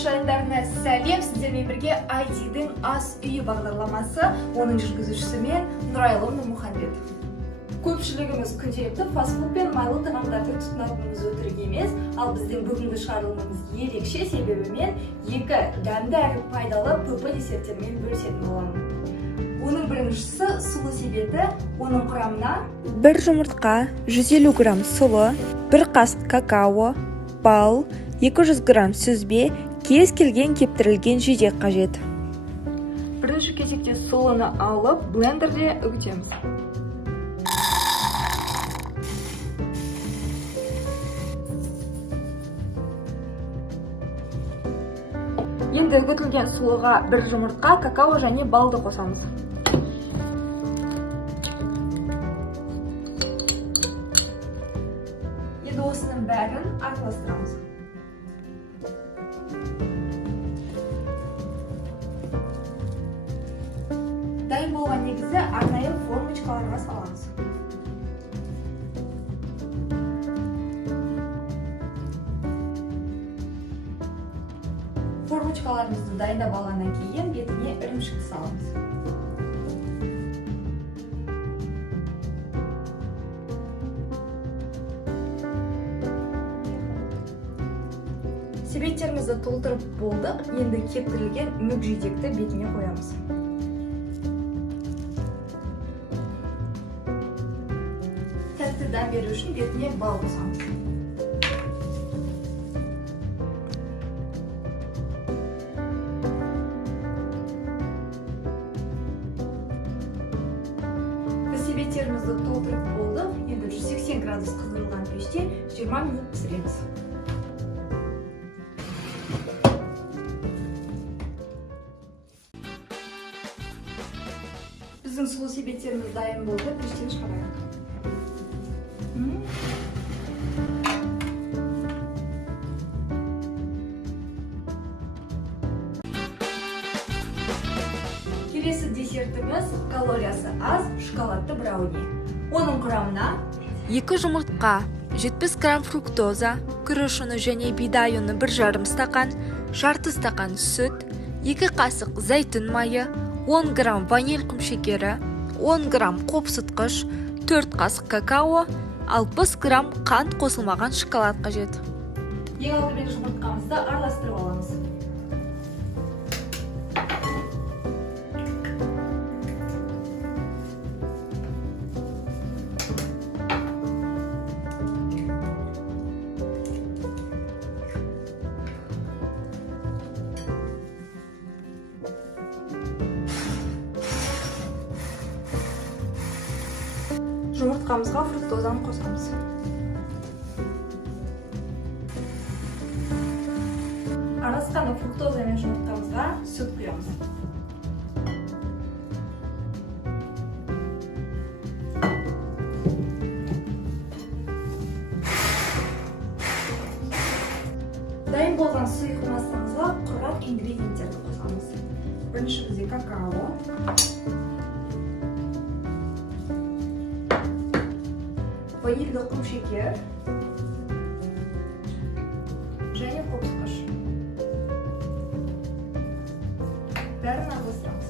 қонақжайындарына сәлем. Сіздермен бірге ID'дің ас үйі бағдарламасы, оның жүргізушісі мен Нұрайлы Нұрмұхамбет. Көпшілігіміз күнделікті фастфуд пен майлы тағамдарды тұтынатынымыз өтірік емес, ал біздің бүгінгі шығарылымымыз ерекше себебімен екі дәмді әрі пайдалы ПП десерттермен бөлісетін боламын. Оның біріншісі сұлы себеті, оның құрамына 1 жұмыртқа, 150 грамм сұлы, 1 қасық какао, бал, 200 грамм сүзбе, кез келген кептірілген жидек қажет. Бірінші кезекте сұлыны алып, блендерде үгітеміз. Енді үгітілген сұлыға 1 жұмыртқа, какао және балды қосамыз. Енді осының бәрін араластырамыз. Дайын болған негізі арнайы формочкаларға саламыз. Формочкаларымызды дайындап алғаннан кейін бетіне ірімшікті саламыз. Себеттерімізді толтырып болдық, енді кептірілген мүк жидекті бетіне қоямыз. Тәтті дәм беру үшін бетіне бал қосамыз. Себеттерімізді толтырып болдық, енді 180 градус қыздырылған пеште 20 минут пісіреміз. Біздің сұлы себеттеріміз дайын болды, пештен шығарайық. Келесі десертіміз калориясы аз шоколадты брауни. Оның құрамына 2 жұмыртқа, 70 грамм фруктоза, күріш ұны және бидай ұны 1,5 стакан, жарты стакан сүт, 2 қасық зәйтүн майы, 10 грамм ваниль құмшекері, 10 грамм қопсытқыш, 4 қасық какао, 60 грамм қант қосылмаған шоколад қажет. Ең алдымен жұмыртқамызды араластырып аламыз. Жұмыртқамызға фруктозаны қосамыз. Араласқан фруктоза мен жұмыртқамызға сүт құямыз. Дайын болған сұйық массамызға құрғақ ингредиенттерді қосамыз. Бірінші бізде какао, ванильді құмшекер және қопсытқыш. Бәрін араластырамыз.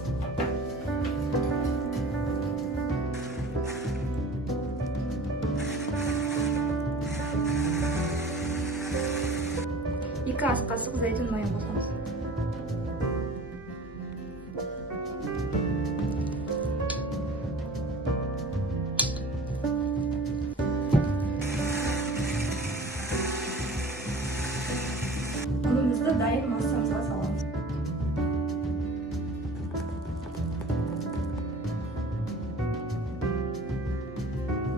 Екі ас қасық зәйтүн майын қосамыз. Ұнымызды дайын массамызға саламыз.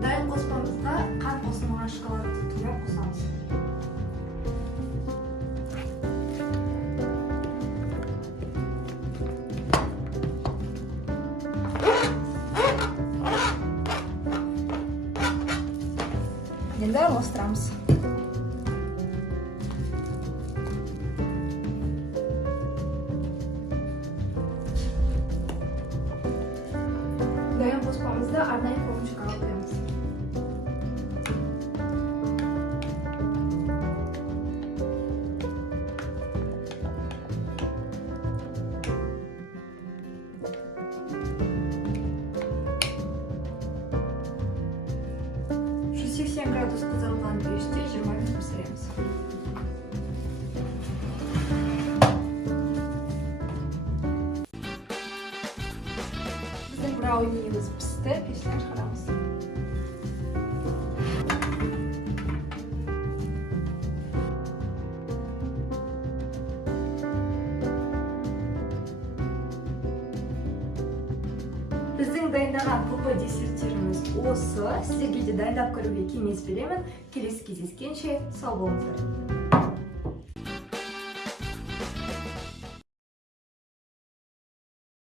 Дайын қоспамызға қант қосылмаған шоколадты турап қосамыз. Енді араластырамыз. Дайын қоспамызды арнайы формочкаға құямыз. 180 градус қыздырылған пеште 20 минут пісіреміз. Біздің брауниіміз пісті, пештен шығарамыз. Біздің дайындаған ПП десерттеріміз осы. Сіздерге де дайындап көруге кеңес беремін. Келесі кездескенше сау болыңыздар.